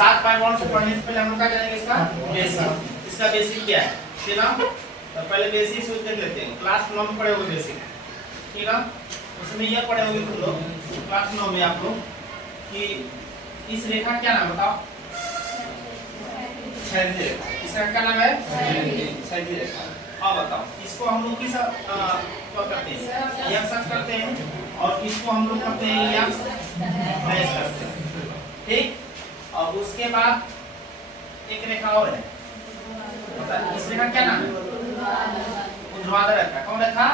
7 bye 1 से पढ़ने से पहले हम लोग क्या जानेंगे इसका बेसिक। इसका बेसिक क्या है, ठीक है ना। तो पहले बेसिक से देख लेते हैं। क्लास 9 में पढ़े होंगे बेसिक, ठीक है। उसमें यह पढ़े होंगे तुम लोग क्लास 9 में आप लोग कि इस रेखा क्या नाम बताओ, क्षैतिज रेखा। इसका क्या नाम है, क्षैतिज रेखा। अब बताओ इसको हम लोग किस क्या करते हैं, यक्ष अक्ष करते हैं, और इसको हम लोग करते हैं यक्ष डैश करते हैं, ठीक। और उसके बाद एक रेखा और है, इस रेखा क्या नाम है, ऊर्ध्वाधर रेखा। कौन रेखा,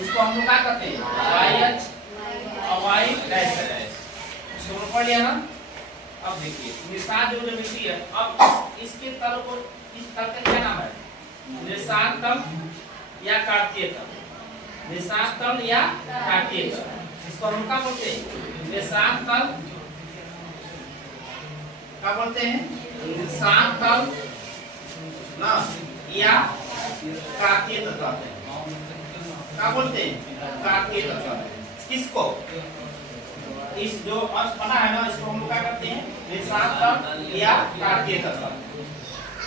इसको हम लोग क्या करते हैं, y अक्ष और y डैश डैश। इसको पढ़ लिया ना। अब देखिए निशान जो मिलती है, अब इसके तल को, इस तल का क्या नाम है, निशान तल या काटकीय तल। निशान तल या काटकीय तल, इसको हम क्या बोलते हैं, निशान तल। क्या बोलते हैं, निशान तल ना, या काटकीय तल कहते हैं। क्या बोलते हैं, काटकीय तल कहते हैं। किसको, इस जो अक्ष बना है ना, इसको हम लोग क्या करते हैं, निशान तल या काटकीय तल कहते हैं।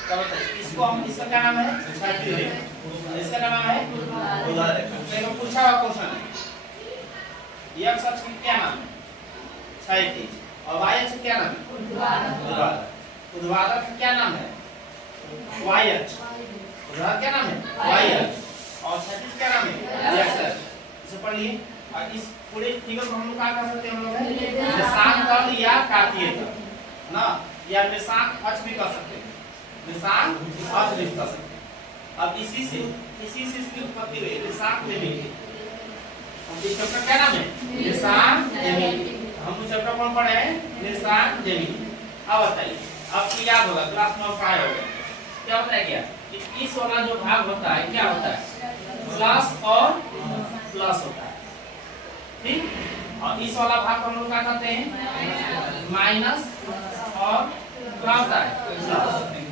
क्या बोलते हैं, इसको हम, इसका क्या नाम है, क्षैतिज रेखा। इसका क्या नाम है, ऊर्ध्वाधर रेखा। तो पूछा हुआ क्वेश्चन है, यक्ष अक्ष का क्या नाम है, क्षैतिज, और y अक्ष क्या नाम है, ऊर्ध्वाधर। ऊर्ध्वाधर का क्या नाम है, y अक्ष। ऊर्ध्वाधर क्या नाम है, y अक्ष, और क्षैतिज क्या नाम है, x अक्ष। इसे पढ़ लिए। और इस पूरे फिगर को हम लोग क्या कर सकते हैं, हम लोग निशान तल या काटकीय तल ना, या निशान अक्ष भी कर सकते हैं, निशान अक्ष भी कर सकते हैं। अब इसी से इसकी उत्पत्ति हुई निशान ज्यामिति। इस चैप्टर क्या नाम है, निशान ज्यामिति। हम लोग चैप्टर कौन पढ़े हैं, निशान ज्यामिति। अब बताइए, आपको याद होगा क्लास 9 का होगा, क्या बताया गया कि इस वाला जो भाग होता है क्या होता है, प्लस और प्लस होता है, ठीक। और इस वाला भाग को हम लोग क्या कहते हैं, माइनस, और क्या होता है, प्लस।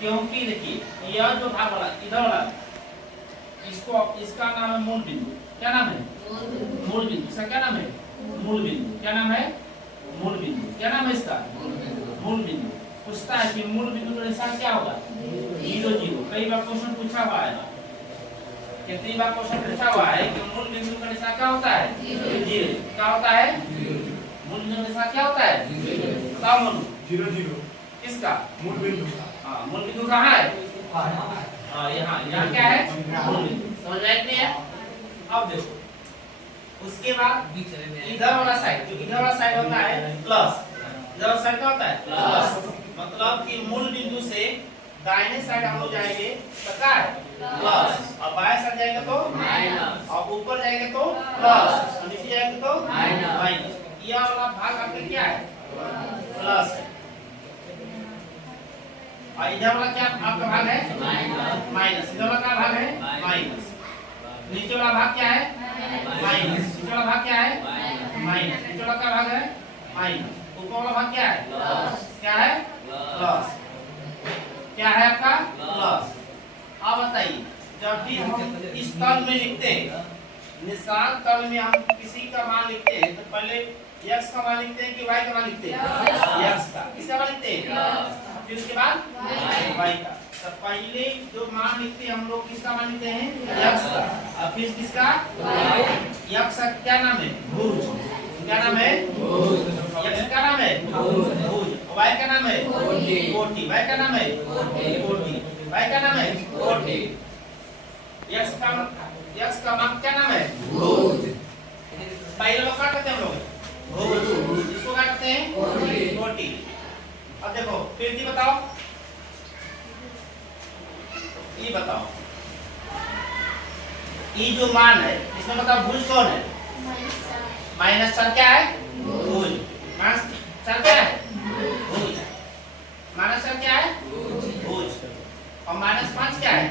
क्योंकि देखिए यह जो भाग वाला इधर वाला, इसको, इसका नाम है मूल बिंदु। क्या नाम है, मूल बिंदु। इसका क्या नाम है, मूल बिंदु। क्या नाम है, मूल बिंदु। क्या नाम है इसका, मूल बिंदु। पूछता है कि मूल बिंदु का निशान क्या होगा, 0 0। कई बार क्वेश्चन पूछा हुआ है, कितनी बार क्वेश्चन पूछा हुआ है कि मूल बिंदु का निशान क्या होता है, 0। क्या होता है, मूल बिंदु का निशान क्या होता है, बताओ मनु, 0 0। किसका, मूल बिंदु। हाँ, मूल बिंदु कहाँ है, हाँ यहाँ क्या है, मूल बिंदु। समझ में नहीं है। अब देखो उसके बाद इधर वाला साइड, जो इधर वाला साइड होता है प्लस, इधर वाला साइड क्या होता है, प्लस। मतलब कि मूल बिंदु से दाहिने साइड हम लोग जाएंगे तो क्या है, प्लस, और बाएं साइड जाएंगे तो माइनस, और ऊपर जाएंगे तो प्लस, और नीचे जाएंगे तो माइनस। यह वाला भाग आपका क्या है, प्लस है, और इधर वाला क्या आपका भाग है, माइनस। इधर वाला क्या भाग है, माइनस। नीचे वाला भाग क्या है, माइनस। नीचे वाला भाग क्या है, माइनस। नीचे वाला क्या भाग है, माइनस। ऊपर वाला भाग क्या है, क्या है, प्लस। क्या है आपका, प्लस। अब बताइए, जब भी हम इस तल में लिखते हैं, निशान तल में हम किसी का मान लिखते हैं, तो पहले x का मान लिखते हैं कि y का मान लिखते हैं, x का। किसका मान लिखते हैं, फिर उसके बाद y का। तो पहले जो मान लिखते हैं हम लोग, किसका मान लिखते हैं, x का, और फिर किसका, x का क्या नाम है, भुज। क्या नाम है, x का नाम है भुज। y का नाम है कोटि। y का नाम है कोटि। y का नाम है कोटि। x का मान क्या नाम है, भुज। पहले लोग क्या करते हैं हम लोग, भुज। इसको क्या करते हैं, कोटि। अब देखो फिर भी बताओ, ये बताओ, ये जो मान है इसमें बताओ भुज कौन है, -4 क्या है, भुज। -4 क्या है, भुज। -4 क्या है, भुज। और -5 क्या है,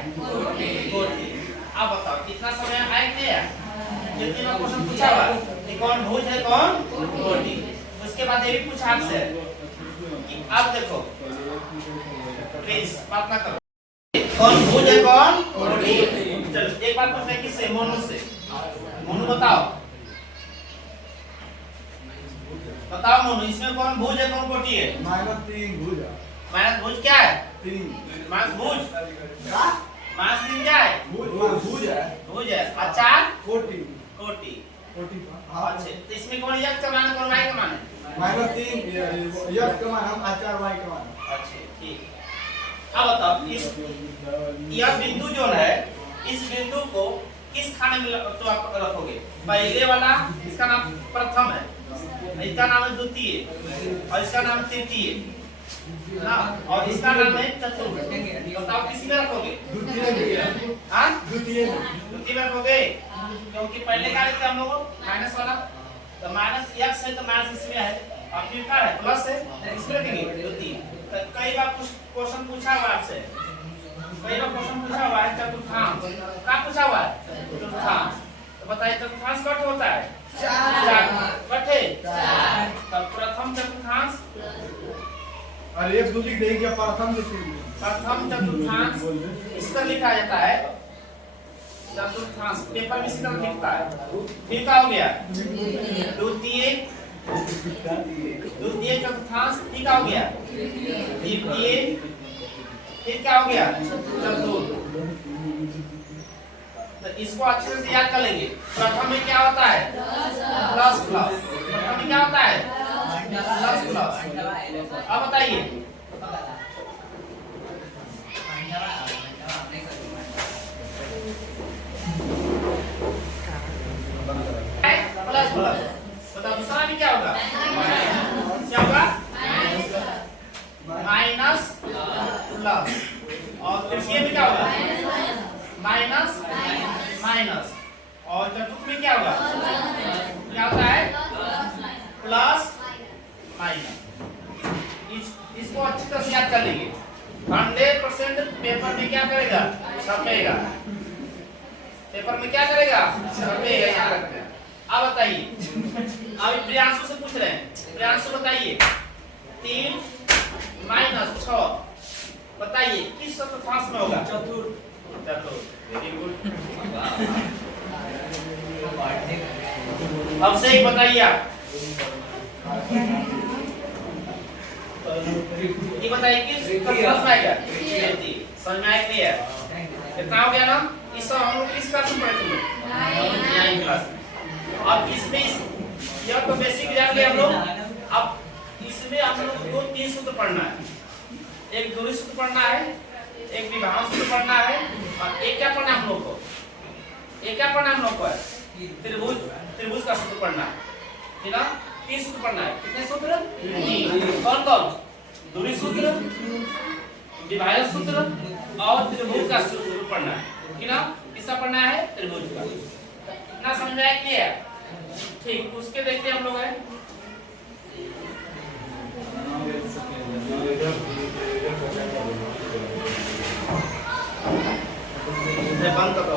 कोटि। अब बताओ कितना समय आएगा नहीं, जितने बार क्वेश्चन पूछा हुआ कि कौन भुज है कौन कोटि। उसके बाद ये भी पूछा आपसे कि अब देखो प्लीज बात ना करो, कौन भुज है कौन कोटि। चलो एक बार पूछना है किससे, मोनू से। मोनू बताओ, बताओ मोनू, इसमें कौन भुज है कौन कोटि है? -3 भुज है। माइनस भुज क्या है? 3 माइनस भुज क्या? माइनस 3 क्या है? भुज है। भुज है। और 4 कोटि कोटि। हाँ। अच्छा, तो इसमें कौन x का मान कौन y का मान है? -3 यस का मान हम 4 y का मान। अच्छा ठीक। अब बताओ इस यह बिंदु जो है, इस बिंदु को किस खाने में तो आप रखोगे? पहले वाला इसका नाम प्रथम है, इसका नाम है द्वितीय और इसका नाम तृतीय ना, और इसका नाम है चतुर्थ। बताओ किस में रखोगे? द्वितीय। हाँ द्वितीय द्वितीय में रखोगे, क्योंकि पहले क्या लिखते हम लोग माइनस वाला, तो माइनस x है तो माइनस इसमें है, और फिर क्या है प्लस है, इसमें रखेंगे द्वितीय। तो कई बार कुछ क्वेश्चन पूछा हुआ आपसे, कई बार क्वेश्चन पूछा हुआ है चतुर्थांश, क्या पूछा हुआ है? चतुर्थांश। तो बताइए चतुर्थांश कट होता है 4 कट है 4। तब प्रथम चतुर्थांश और एक दूसरी देख के प्रथम लिखेंगे। प्रथम चतुर्थांश इस तरह लिखा जाता है, चतुर्थांश पेपर में इसी तरह लिखता है। फिर क्या हो गया? द्वितीय द्वितीय चतुर्थांश, ठीक हो गया तृतीय, फिर क्या हो गया? चतुर्थ। तो इसको अच्छे से याद कर लेंगे। प्रथम में क्या होता है? Plus plus. प्रथम में क्या होता है? Plus plus. अब बताइए प्लस प्लस, बताओ दूसरा में क्या होगा? क्या होगा? Minus plus. और तृतीय में क्या होगा? Minus minus. और चतुर्थ में क्या होगा? क्या होता है? Plus minus. इसको अच्छी तरह से याद कर लीजिए। 100% पेपर में क्या करेगा? छपेगा। पेपर में क्या करेगा? छपेगा, याद रखते हैं। अब बताइए, अब प्रियांशु से पूछ रहे हैं। प्रियांशु बताइए 3 - 6 बताइए किस चतुर्थांश में होगा? चतुर्थ। Very good. अब से एक बताइए आप, ये बताइए किस चतुर्थांश में आएगा? समझ में आया? क्लियर? कितना हो गया ना? इस सब हम लोग किस क्लास में पढ़े थे? 9th class. अब इसमें यह तो बेसिक जान गए हम लोग। अब इसमें हम लोग को 3 सूत्र पढ़ना है। एक दूरी सूत्र पढ़ना है, एक विभाजन सूत्र पढ़ना है, और एक क्या पढ़ना है हम लोग को? एक क्या पढ़ना है हम लोग को? त्रिभुज का सूत्र पढ़ना है, ठीक है? 3 सूत्र पढ़ना है। कितने सूत्र? 3। कौन कौन? दूरी सूत्र, विभाजन सूत्र और त्रिभुज का सूत्र पढ़ना है, ठीक है? किसका पढ़ना है? त्रिभुज का। इतना समझ में आया? क्लियर? ठीक, उसके देखते हम लोग है बंद कर दो।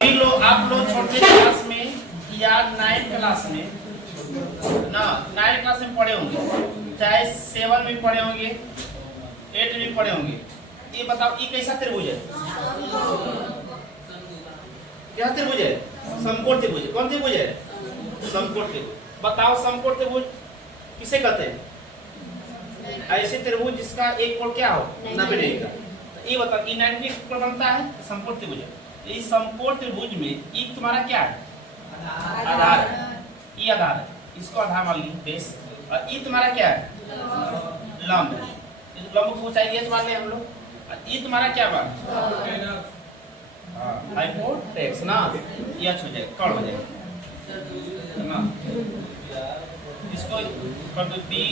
लोग आप लोग छोटे क्लास में या 9th क्लास में ना, 9th क्लास में पढ़े होंगे, चाहे 7 में पढ़े होंगे, 8 में पढ़े होंगे। ये बताओ ये कैसा त्रिभुज है? क्या त्रिभुज है? समकोण त्रिभुज। कौन त्रिभुज है? समकोण त्रिभुज। बताओ समकोण त्रिभुज किसे कहते हैं? ऐसे त्रिभुज जिसका एक कोण क्या हो? 90 डिग्री का। ये बताओ ये 90 डिग्री कोण बनता है, समकोण त्रिभुज है। इस समकोण त्रिभुज में ये तुम्हारा क्या है? आधार है। ये आधार है, इसको आधार मान ली बेस। और ये तुम्हारा क्या है? लंब है। इस लंब को ऊंचाई दिया मान ले हम लोग। ये तुम्हारा क्या बना? हाइपोटेनस ना, ये अच्छा हो जाएगा, कौन हो जाएगा ना। इसको कर दो बी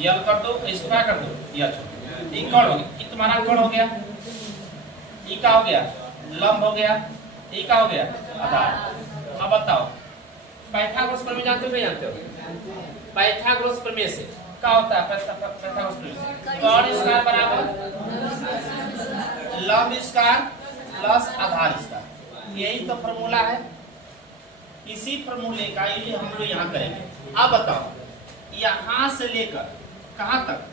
यल कर दो, इसको क्या कर दो? ये अच्छा ये कौन हो गया? ये तुम्हारा कौन हो गया? ये क्या हो गया? लंब हो गया। ये क्या हो गया? आधार। अब बताओ पाइथागोरस प्रमेय जानते हो? नहीं जानते हो? पाइथागोरस प्रमेय से क्या होता है? पाइथागोरस प्रमेय से कौन स्क्वायर बराबर लंब स्क्वायर प्लस आधार स्क्वायर। यही तो फॉर्मूला है। इसी फॉर्मूले का ये हम लोग यहाँ करेंगे। अब बताओ यहाँ से लेकर कहाँ तक?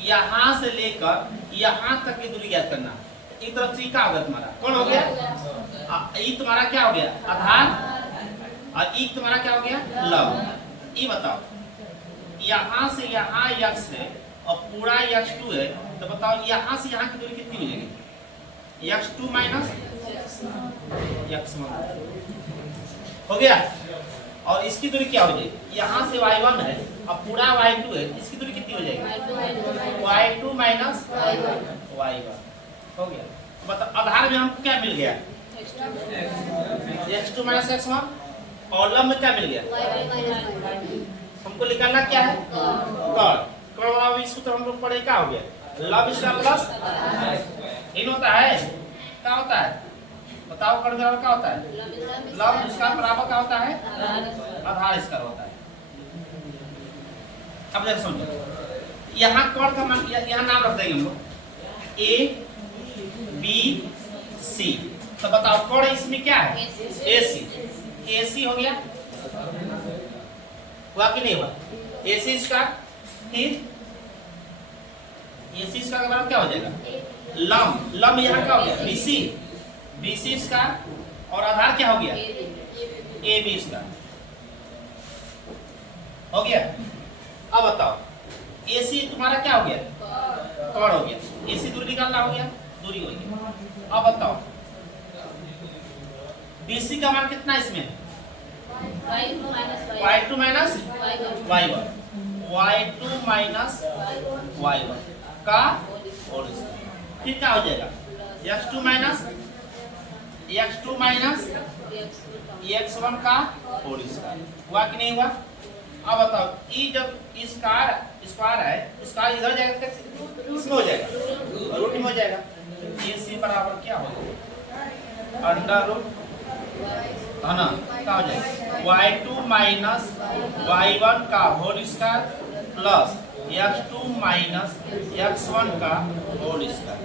यहाँ से लेकर यहाँ तक की दूरी ज्ञात करना। एक तरफ से क्या हो गया तुम्हारा, कौन हो गया, ई तुम्हारा क्या हो गया, आधार, और ई तुम्हारा क्या हो गया, लंब। ये बताओ यहाँ से यहाँ x है और पूरा x2 है, तो बताओ यहाँ से यहाँ की दूरी कितनी हो जाएगी, x2 माइनस x1 हो गया। और इसकी दूरी क्या हो जाएगी, यहाँ से y1 है और पूरा y2 है, इसकी दूरी कितनी हो जाएगी, y2 माइनस y1 हो गया। तो बताओ आधार में हमको क्या मिल गया, x2 माइनस x1, और लंब में क्या मिल गया, हमको निकालना क्या है, कर्ण वाला सूत्र हम लोग पढ़े, क्या हो गया, लंब इसका प्लस इन होता है, क्या होता है बताओ, कर्ण बराबर क्या होता है, लंब इसका बराबर क्या होता है, आधार इसका होता है। अब देखो समझो, यहाँ कर्ण का मान, यहाँ नाम रख देंगे हम लोग ए बी सी, तो बताओ कर्ण इसमें क्या है, ए सी हो गया, हुआ कि नहीं हुआ, ए सी इसका, फिर ए सी इसका बराबर क्या हो जाएगा, लंब यहाँ क्या हो गया, बी सी इसका, और आधार क्या हो गया, ए बी इसका हो गया। अब बताओ ए सी तुम्हारा क्या हो गया, कर्ण हो गया, ए सी दूरी निकालना हो गया, दूरी हो गया। अब बताओ बी सी का मान कितना इसमें, y2 minus y1, y2 minus y1 का और फिर क्या हो जाएगा, x2 माइनस x1 का होल स्क्वायर, हुआ कि नहीं हुआ। अब बताओ ई जब स्क्वायर है, स्क्वायर इधर जाएगा इसमें हो जाएगा, रूट में हो जाएगा, ए सी बराबर क्या हो जाएगा, अंडर रूट है ना, क्या हो जाएगा, y2 माइनस y1 का whole square plus x2 minus x1 का होल स्क्वायर।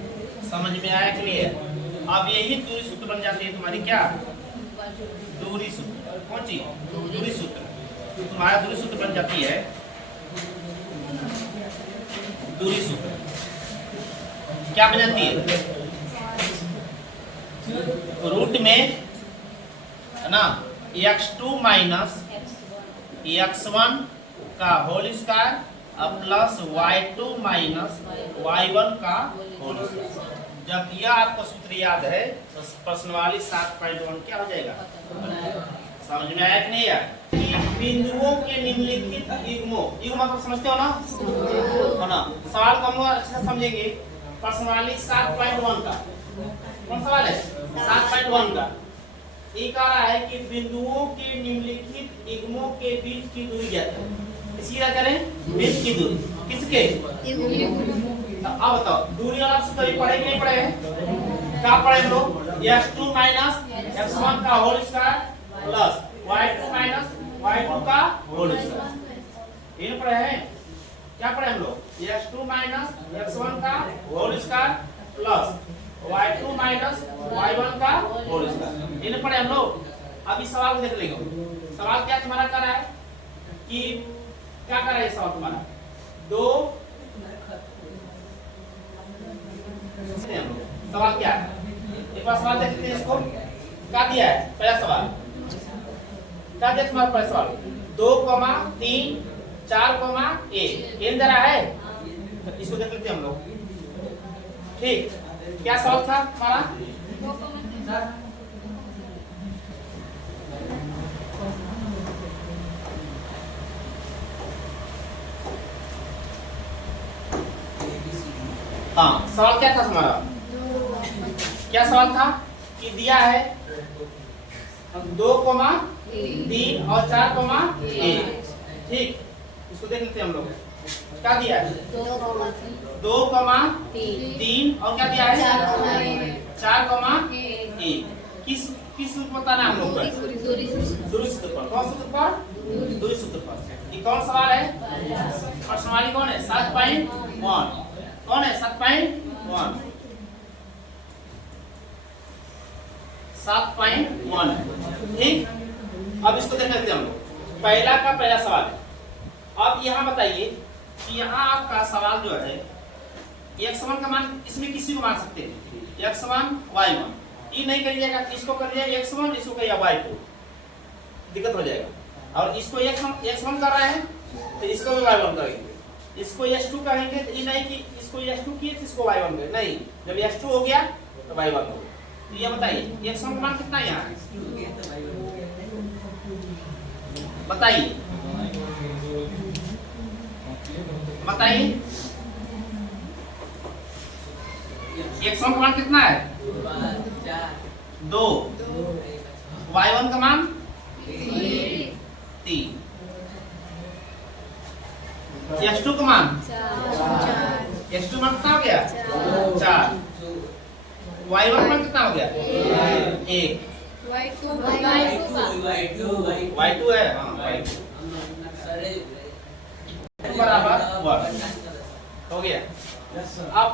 समझ में आया क्लियर। अब यही दूरी सूत्र बन जाती है तुम्हारी, क्या दूरी सूत्र, कौन सी दूरी सूत्र, तुम्हारा दूरी सूत्र बन जाती है दूरी सूत्र, क्या बन जाती है, रूट में है ना x2 माइनस x1 का whole square plus y2 minus y1 का होल स्क्वायर। जब यह आपको सूत्र याद है तो प्रश्न वाली 7.1 क्या हो जाएगा, समझ में आया कि नहीं यार। बिंदुओं के निम्नलिखित युग्मों, युग्म मतलब समझते हो ना, है ना, सवाल को हम लोग अच्छे से समझेंगे। प्रश्न वाली 7.1 का कौन सवाल है, 7.1 का ये कह रहा है कि बिंदुओं के निम्नलिखित युग्मों के बीच की दूरी ज्ञात है। इसकी क्या करें, बीच की दूरी, किसके, अब बताओ दूरी वाला सूत्र पढ़े कि नहीं पढ़े हैं, क्या पढ़े हम लोग, x2 माइनस x1 का whole square plus y2 minus y2 का होल स्क्वायर, ये पढ़े हैं। क्या पढ़े हम लोग, x2 माइनस x1 का whole square plus y2 minus y1 का होल स्क्वायर, ये पढ़े हम लोग। अब इस सवाल को देख लेंगे। सवाल क्या तुम्हारा कर रहा है कि क्या कर रहा है सवाल तुम्हारा, दो सवाल क्या है, एक बार सवाल देखते हैं इसको, क्या दिया है पहला सवाल, क्या दिया तुम्हारा पहला सवाल, 2,3 4,1 इन दे रहा है, इसको देख लेते हैं हम लोग। ठीक, क्या सवाल था तुम्हारा, हाँ सवाल क्या था तुम्हारा, क्या सवाल था कि दिया है 2,3 और 4,1, ठीक, इसको देख लेते हैं हम लोग। क्या दिया है 2,3 और क्या दिया है 4,1, किस किस सूत्र बताना है हम लोग को, दूरी सूत्र पर, कौन सूत्र पर, दूरी सूत्र पर। ये कौन सवाल है, प्रश्न वाली कौन है, 7.1 कौन है, 7.1 7.1, ठीक। अब इसको देख लेते हैं हम लोग, पहला का पहला सवाल है। अब यहाँ बताइए कि यहाँ आपका सवाल जो है x1 का मान इसमें किसी को मान सकते हैं, x1 y1। ये नहीं करिएगा, इसको करिए x1, इसको करिए y2, दिक्कत हो जाएगा। और इसको x1 कर रहे हैं तो इसको भी y1 करेंगे, इसको s2 करेंगे तो ये नहीं कि इसको s2 किए तो इसको y1 करेंगे, नहीं, जब s2 हो गया तो y1 हो गया। तो ये बताइए x1 का मान कितना है यहाँ, बताइए बताइए, x1 का मान कितना है 2, y1 का मान 3, s2 का मान s2 मान कितना हो गया 4, y1 का मान कितना हो गया 1, y2 है, हाँ y2 बराबर 1 हो गया। अब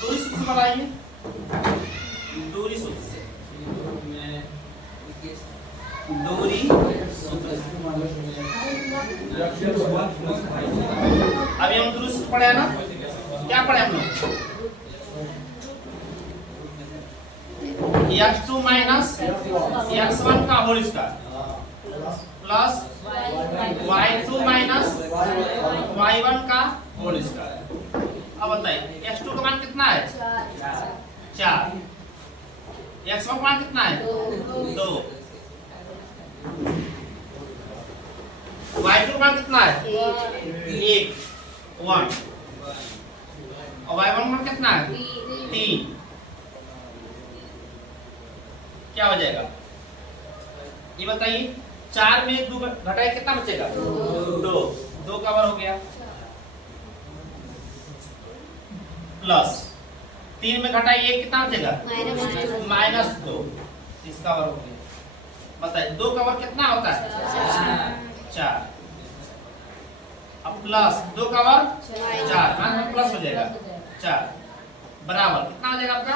दूरी सूत्र बनाइए, दूरी सूत्र से, दूरी सूत्र अभी हम दूरी सूत्र पढ़े ना, क्या पढ़े हम लोग, x2 माइनस x1 का whole square plus y2 minus y1 का होल स्क्वायर। अब बताइए x2 का मान कितना है 4, x1 का मान कितना है 2, y2 का मान कितना है 1 और y1 का मान कितना है 3, क्या हो जाएगा ये बताइए। 4 में 2 घटाए कितना बचेगा 2 कवर हो गया, प्लस 3 में घटाए 1 कितना बचेगा -2, इसका कवर हो गया। बताइए 2 कवर कितना होता है 4, अब प्लस 2 कवर 4, हाँ प्लस हो जाएगा 4 बराबर कितना हो जाएगा आपका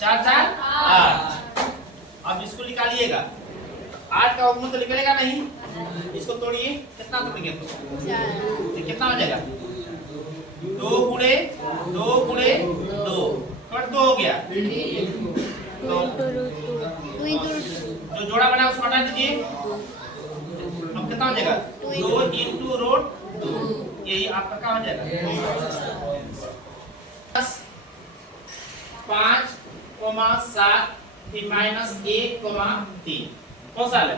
4 4 8। अब इसको निकालिएगा, 8 का वर्गमूल तो निकलेगा नहीं, इसको तोड़िए, कितना तोड़ेंगे तो कितना हो जाएगा 2 गुणे 2 पर 2 हो गया, तो जो जोड़ा बना उसको हटा दीजिए, अब कितना हो जाएगा 2 इंटू रूट 2, यही आपका क्या हो जाएगा 5, 7 फिर -1, 3 कौन सा है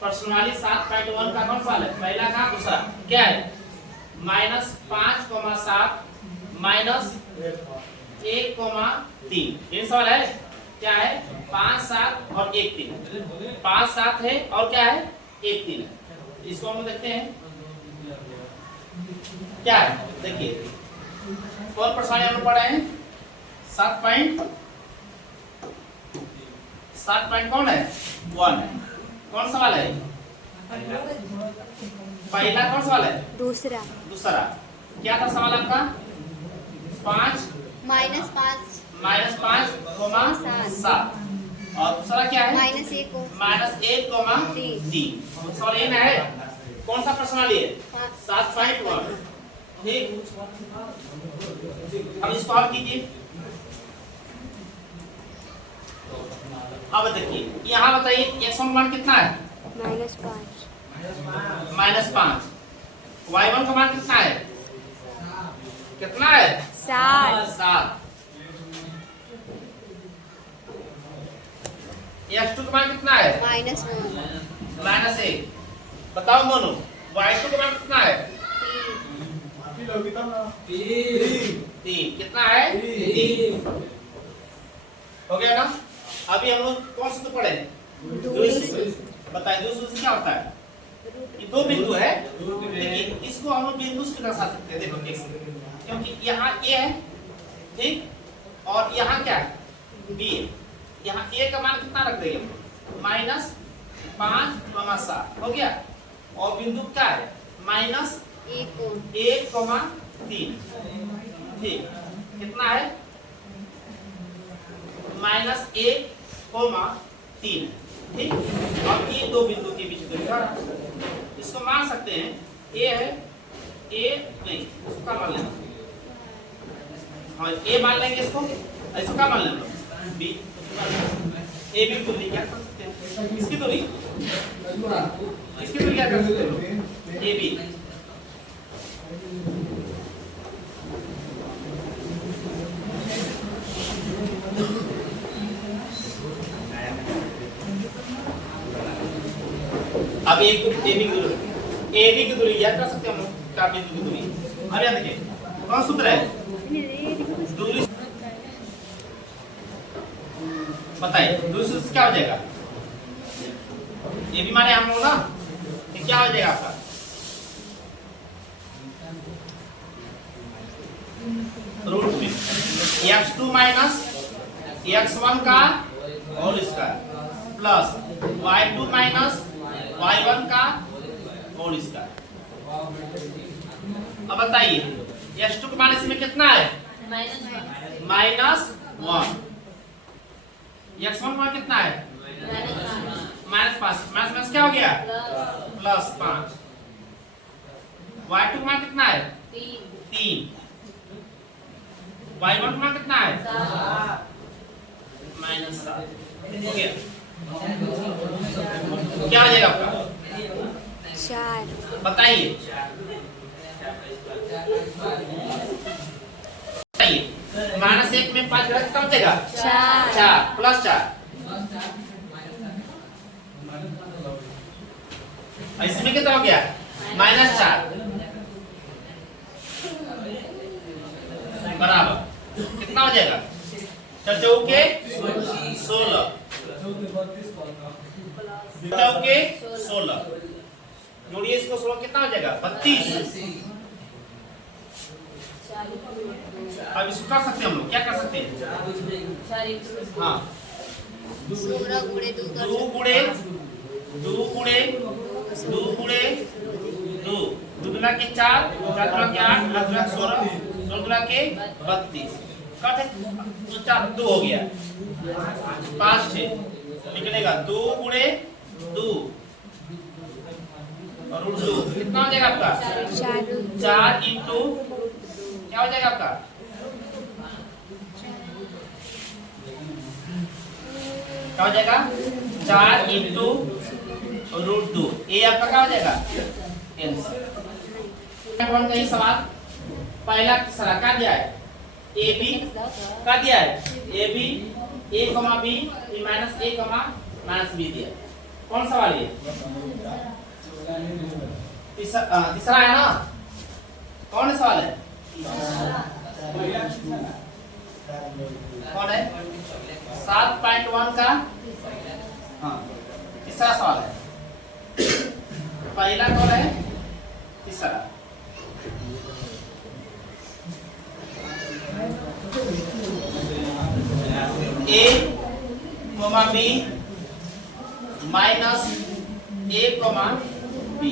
प्रश्नवाली 7.1 का कौन सा है, पहला का दूसरा क्या है -5, 7 -1, 3 ये सवाल है, क्या है 5, 7 और 1, 3, 5, 7 है और क्या है 1, 3 है। इसको हम देखते हैं क्या है, देखिए और प्रश्न हम पढ़े हैं 7 पॉइंट कौन है 1 है, कौन सवाल है पहला, कौन सवाल है दूसरा क्या था सवाल आपका 5 -5 7 और दूसरा क्या है -1 -1, सवाल ये ना है, कौन सा प्रश्नावली है 7.1, ठीक। अब इसको हल कीजिए, अब देखिए यहाँ बताइए x1 मान कितना है -5, y1 का मान कितना है 7, x2 का मान कितना है -1, बताओ मोनू y2 का मान कितना है 3, कितना है 3, हो गया ना। अभी हम लोग कौन सा तो पढ़े दूरी सूत्र, बताइए दूरी सूत्र क्या होता है, ये 2 बिंदु है, लेकिन इसको हम लोग बिंदु से दर्शा सकते हैं, देखो कैसे, क्योंकि यहाँ A है ठीक, और यहाँ क्या है B है, यहाँ A का मान कितना रख देंगे -5, 7 हो गया, और बिंदु क्या है -1, 3, ठीक, कितना है -1, 3, ठीक। अब ये 2 बिंदु के बीच दूरी, इसको मान सकते हैं A है, A नहीं उसका मान लेना हाँ ए मान लेंगे इसको, इसको क्या मान लेंगे बी, ए बी को क्या कर सकते हैं, इसकी दूरी क्या कर सकते हैं ए बी, अब ए बी की दूरी याद कर सकते हैं हम लोग, क्या बिंदु की दूरी। अब याद देखिए कौन सूत्र है, दूरी बताइए, दूरी सूत्र क्या हो जाएगा, ए बी माने हम लोग ना, तो क्या हो जाएगा आपका रूट में x2 माइनस x1 का whole square plus y2 minus y1 का होल स्क्वायर। अब बताइए x2 के मान इसमें कितना है, माइनस 1, x1 का मान कितना है, माइनस 5, माइनस क्या हो गया, प्लस 5, y2 का मान कितना है, 3, y1 का मान कितना है, माइनस 7, हो गया। क्या आ जाएगा आपका, 4, बताइए -1 में 5 घटा कितना बचेगा, 4 प्लस 4, इसमें कितना हो गया, -4 बराबर कितना हो जाएगा, 4 चौके 16, 16 जोड़िए इसको, 16 कितना हो जाएगा, 32। अब इसको कर सकते हैं हम लोग, क्या कर सकते हैं, हाँ 2 गुणे 2 गुणे 2 दूना के 4, 4 दूना के 8, 8 दूना के 16, 16 दूना के 32, कट है तो 4 2 हो गया, 5 6 निकलेगा, 2 गुणे 2 और रूट 2 कितना हो जाएगा आपका, 4 इंटू क्या हो जाएगा आपका, क्या हो जाएगा, 4 इंटू रूट 2, ये आपका क्या हो जाएगा आंसर। कौन सा ये सवाल, पहला तीसरा क्या दिया है, ए बी क्या दिया है, ए बी a कमा b minus a comma minus b दिया, कौन सवाल ये, तीसरा है ना, कौन सवाल है, कौन है 7.1 का, हाँ तीसरा सवाल है, पहला कौन है, तीसरा a comma b minus a comma b,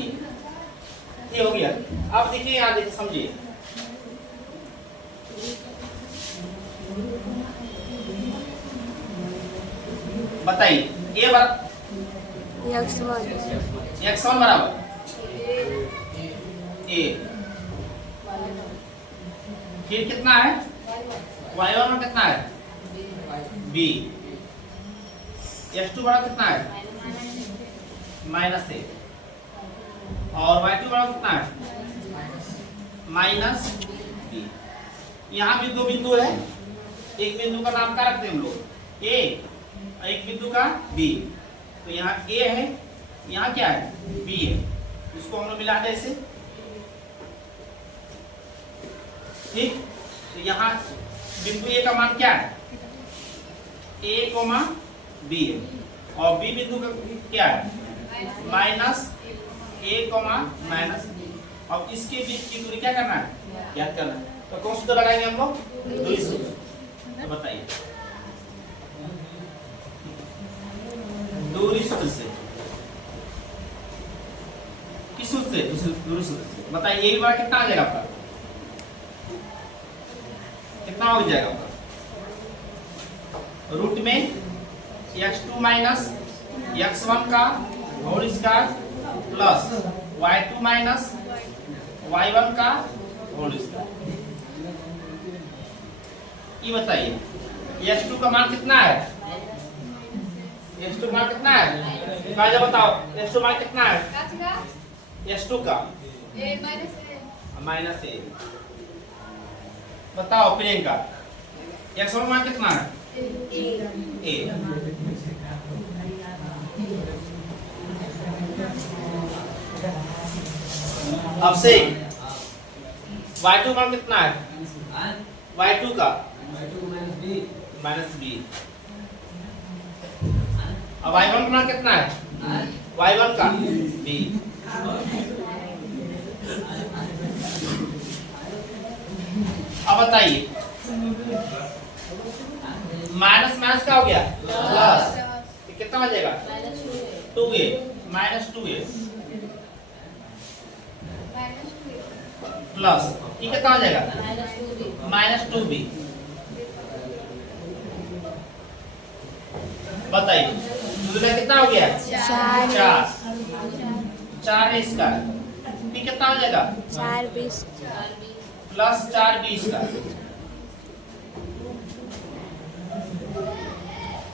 ये हो गया। अब देखिए यहाँ देखिए समझिए, बताइए a बराबर x1 बराबर a, फिर कितना है y1 में कितना है b, x2 बड़ा कितना है -a और y2 बड़ा कितना है -b। यहाँ भी 2 बिंदु है, एक बिंदु का नाम क्या रखते हैं हम लोग a, एक बिंदु का b, तो यहाँ a है, यहाँ क्या है b है, इसको हम लोग मिला दे इसे, ठीक। तो यहाँ बिंदु a का मान क्या है, a, b है, और b बिंदु का क्या है -a, -b। अब इसके बीच की दूरी क्या करना है, याद करना है, तो कौन सूत्र लगाएंगे हम लोग, दूरी सूत्र। तो बताइए दूरी सूत्र से, किस सूत्र से, दूरी सूत्र से बताइए, ये बार कितना आ जाएगा आपका, कितना हो जाएगा आपका, रूट में x2 माइनस x1 का whole square plus y2 minus y1 का होल स्क्वायर। ये बताइए S2 का मान कितना है? S2 मान कितना है? काजा बताओ S2 मान कितना है? S2 का माइनस ए। बताओ प्रियंका x1 मान कितना है? ए। अब से y2 मान कितना है? y2 का माइनस बी। अब y1 का मान कितना है? y1 का बी। अब बताइए माइनस माइनस क्या हो गया? प्लस। कितना बचेगा? 2a माइनस 2a प्लस ये कितना हो जाएगा? Minus 2b। बताइए दूसरा कितना हो गया? 4 इसका ये कितना हो जाएगा? 4 प्लस 4b इसका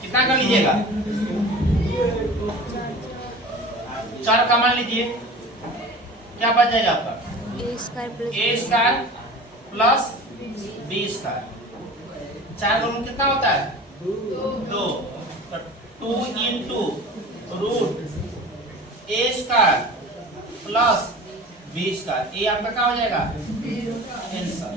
कितना कर लीजिएगा? 4 का मान लीजिए क्या बच जाएगा आपका? A square plus b square. 4 का रूट कितना होता है? 2 2 into root a square plus b square. ये आपका क्या हो जाएगा? आंसर।